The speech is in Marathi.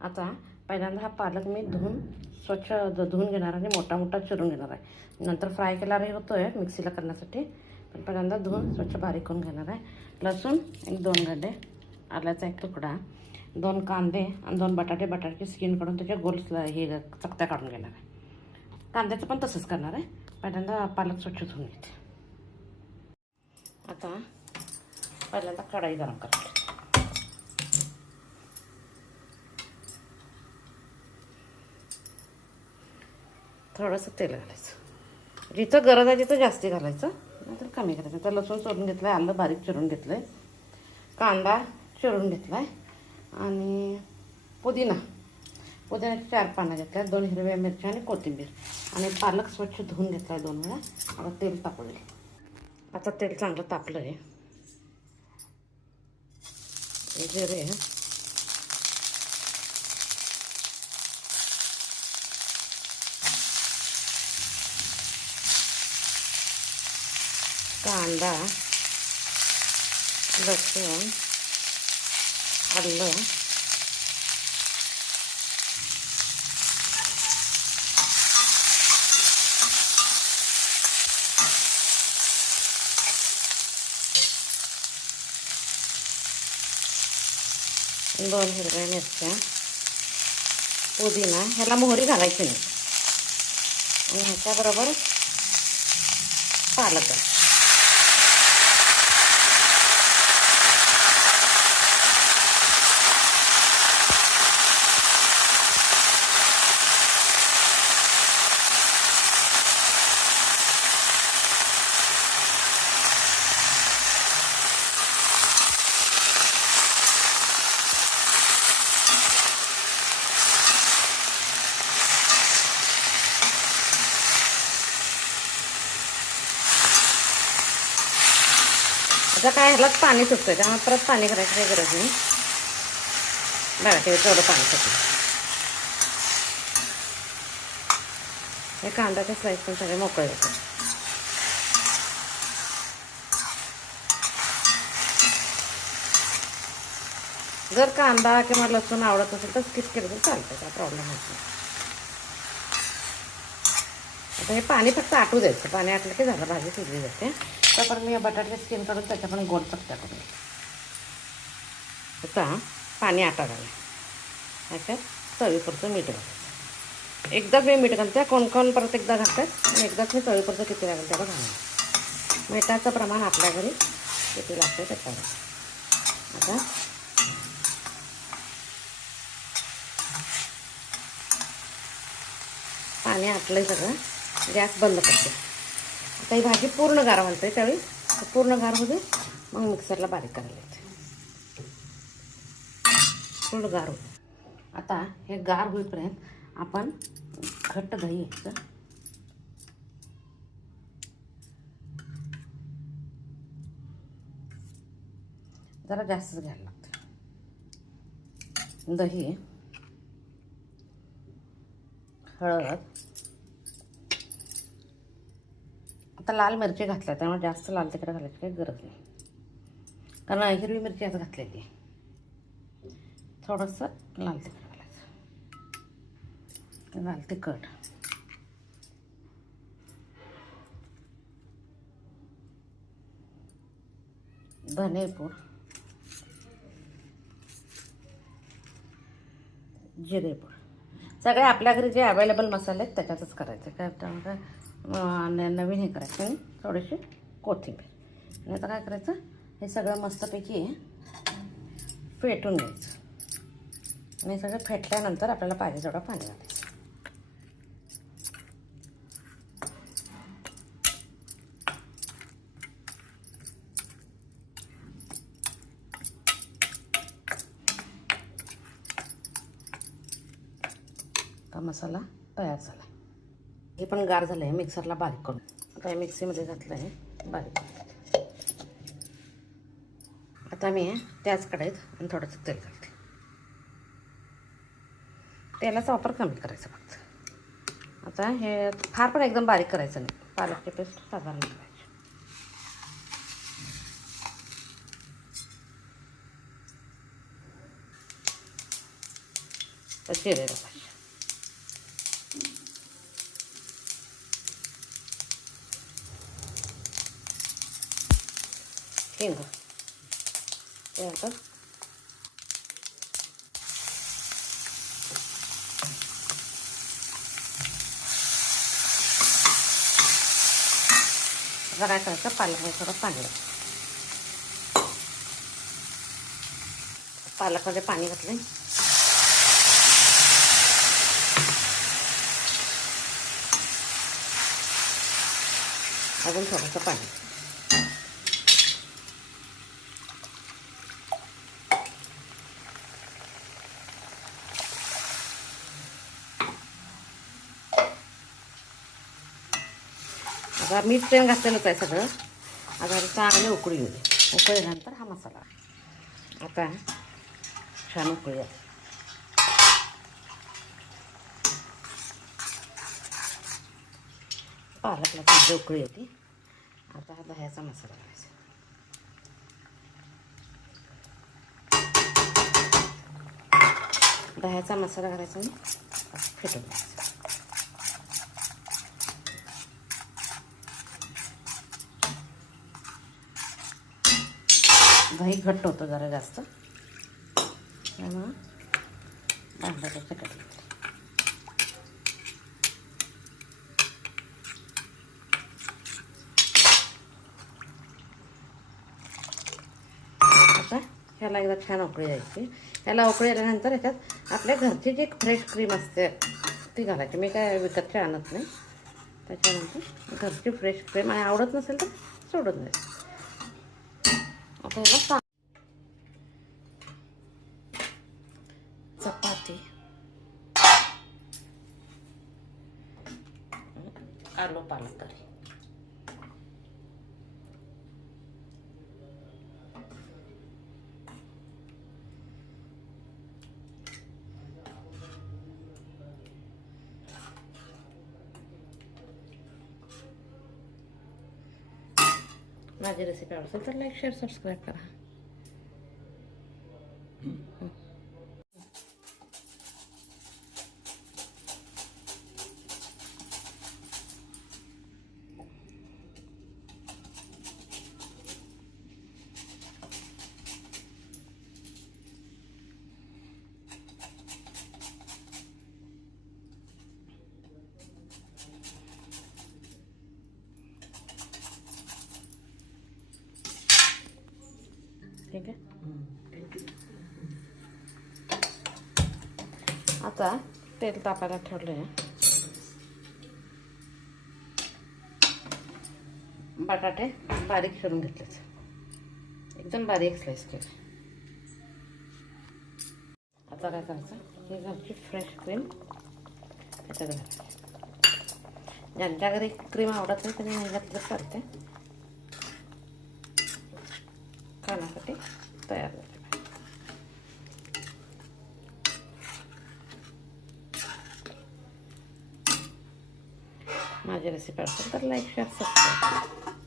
आता पहिल्यांदा हा पालक मी स्वच्छ धुवून घेणार आणि मोठा मोठा चिरून घेणार आहे. नंतर फ्राय केलाही होतो आहे मिक्सीला करण्यासाठी, पण पहिल्यांदा धुवून स्वच्छ बारीक करून घेणार आहे. लसूण एक 2 गड्डे, आल्याचा एक तुकडा, 2 कांदे आणि 2 बटाट्याची स्किन काढून त्याच्या गोल हे चकत्या काढून घेणार आहे. कांद्याचं पण तसंच करणार आहे. पहिल्यांदा पालक स्वच्छ धुवून घेते. आता पहिल्यांदा कढाई गरम करायची. थोडंसं तेल घालायचं, जिथं गरज आहे तिथं जास्ती घालायचं, नंतर कमी करायचं. तर लसूण सोडून घेतलं आहे, आलं बारीक चिरून घेतलं आहे, कांदा चिरून घेतला आहे आणि पुदिन्याची 4 पानं घेतल्या, 2 हिरव्या मिरच्या आणि कोथिंबीर आणि पालक स्वच्छ धुवून घेतला आहे 2 वेळा. आता तेल तापू दे. आता तेल चांगलं तापलं आहे. जिरे, कांदा, लसूण, आलं, दोन हिरव्या मिरच्या, पुदिना, ह्याला मोहरी घालायची नाही आणि ह्याच्याबरोबर पालक. आता काय ह्यालाच पाणी सुटतं, त्यामुळे परत पाणी करायची काही गरज नाही. बघा तेवढं पाणी सुटलं. हे कांद्याचे स्लाईस पण सगळे मोकळे होते. जर कांदा किंवा लसूण आवडत असेल तर स्किप केलं तर चालतं, काय प्रॉब्लेम होत नाही. आता हे पाणी फक्त आटू द्यायचं. पाणी आटलं की झालं, भाजी शिजली जाते. त्यापर्यंत मी बटाट्याची स्किन काढून त्याच्या पण गोड चकत्या करून घेते. आता पाणी आटायला लागलं. ह्याच्यात चवीपुरतं मीठ घालायचं. एकदाच मी मीठ घालते, कोण परत एकदा घालतात आणि एकदाच मी चवीपुरतं किती लागेल त्याला घालणार. मिठाचं प्रमाण आपल्या घरी किती लागतं त्याच्यावर. आता पाणी आटलंय सगळं, गॅस बंद करते. आता ही भाजी पूर्ण गार घालते, त्यावेळी पूर्ण गार होते मग मिक्सरला बारीक करायला येते. पूर्ण गार होते. आता हे गार होईपर्यंत आपण घट्ट दही घ्यायचं. जरा जास्तच घ्यायला लागतं दही, हळद. आता लाल मिरची घातल्या त्यामुळे जास्त लाल तिखट घालायची काही गरज नाही, कारण हिरवी मिरची आज घातलेली आहे. थोडंसं लाल तिखट घालायचं. लाल तिखट, धनेपूड, जिरेपूड, सगळे आपल्या घरी जे अवेलेबल मसाले आहेत त्याच्यातच करायचे. काय त्यामुळे नवीन हे करायचं आणि थोडीशी कोथिंबीर. आणि आता काय करायचं, हे सगळं मस्तपैकी फेटून घ्यायचं. आणि सगळं फेटल्यानंतर आपल्याला पाहिजे तेवढं पाणी घालायचं. आता मसाला तयार झाला. हे पण गार झालं आहे, मिक्सरला बारीक करून. आता हे मिक्सीमध्ये घातलं आहे बारीक. आता मी त्याच कढईत आणि थोडंसं तेल घालते. तेलाचा वापर कमी करायचा फक्त. आता हे फार पण एकदम बारीक करायचं नाही, पालकची पेस्ट साधारण करायची. तर जिरे टाकायचे, हिंग, त्यानंतर आता काय करायचं, पालक थोडं पाणी घालायचं. पालकमध्ये पाणी घातलं, अजून थोडंसं पाणी. आता मीठ तेल घातलेलंच आहे सगळं. आता चांगले उकळी येऊ दे. उकळल्यानंतर हा मसाला आता छान उकळी आहे. पालकला चांगली उकळी येते. आता हा दह्याचा मसाला घालायचा. दह्याचा मसाला घालायचा आणि फेटून घ्यायचा. दही घट्ट होतं जरा जास्त, त्यामुळं भांड्याचं फेटलं. आता ह्याला एकदा छान उकळी द्यायची. ह्याला उकळी आल्यानंतर ह्याच्यात आपल्या घरची जी फ्रेश क्रीम असते ती घालायची. मी काय विकतची आणत नाही. त्याच्यानंतर घरची फ्रेश क्रीम, आणि आवडत नसेल तर सोडून द्यायचं. आता ह्याला चपाती, आलू पालक करी. माझी रेसिपी आवडते तर लाईक, शेअर, सबस्क्राईब करा. ठीक आहे. आता तेल तापायला ठेवलं आहे. बटाटे बारीक चिरून घेतलेच, एकदम बारीक स्लाइस केले. आता काय करायचं, ही घरची फ्रेश क्रीम ह्याच्यात घालायची. ज्यांच्या घरी क्रीम आवडत नाही त्यांनी नाही घातलं चालते. खाण्यासाठी तयार झाले. माझी रेसिपी असेल तर लाईक, शेअर, सबस्क्राईब.